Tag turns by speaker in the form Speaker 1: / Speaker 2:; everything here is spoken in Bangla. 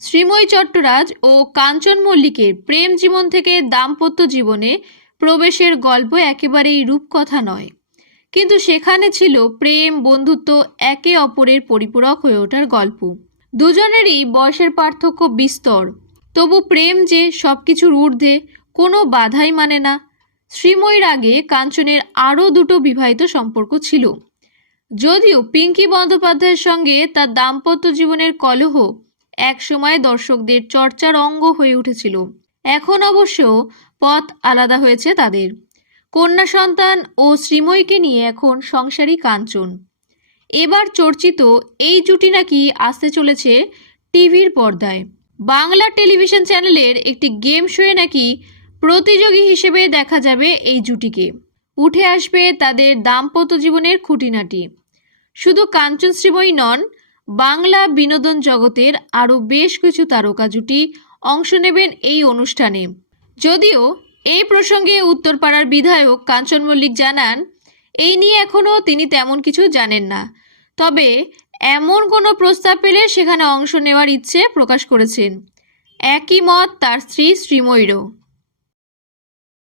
Speaker 1: শ্রীময়ী চট্টরাজ ও কাঞ্চন মল্লিকের প্রেম জীবন থেকে দাম্পত্য জীবনে প্রবেশের গল্প একেবারেই রূপকথা নয়। কিন্তু সেখানে ছিল প্রেম, বন্ধুত্ব, একে অপরের পরিপূরক হয়ে ওঠার গল্প। দুজনেরই বয়সের পার্থক্য বিস্তর। তবু প্রেম যে সবকিছুর ঊর্ধ্বে কোনো বাধাই মানে না। শ্রীময়ীর আগে কাঞ্চনের আরও দুটো বিবাহিত সম্পর্ক ছিল। যদিও পিঙ্কি বন্দ্যোপাধ্যায়ের সঙ্গে তার দাম্পত্য জীবনের কলহ একসময় দর্শকদের চর্চার অঙ্গ হয়ে উঠেছিল। এখন অবশ্য পথ আলাদা হয়েছে তাদের। কন্যা সন্তান ও শ্রীময়ীকে নিয়ে এখন সংসারী কাঞ্চন। এবার চর্চিত এই জুটি নাকি আসতে চলেছে টিভির পর্দায়। বাংলা টেলিভিশন চ্যানেলের একটি গেম শোয়ে নাকি প্রতিযোগী হিসেবে দেখা যাবে এই জুটিকে। উঠে আসবে তাদের দাম্পত্য জীবনের খুঁটিনাটি। শুধু কাঞ্চন শ্রীময়ী নন বাংলা বিনোদন জগতের আরও বেশ কিছু তারকা জুটি অংশ নেবেন এই অনুষ্ঠানে। যদিও এই প্রসঙ্গে উত্তরপাড়ার বিধায়ক কাঞ্চন মল্লিক জানান, এই নিয়ে এখনও তিনি তেমন কিছু জানেন না। তবে এমন কোনো প্রস্তাব পেলে সেখানে অংশ নেওয়ার ইচ্ছে প্রকাশ করেছেন। একই মত তার স্ত্রী শ্রীময়ীরও।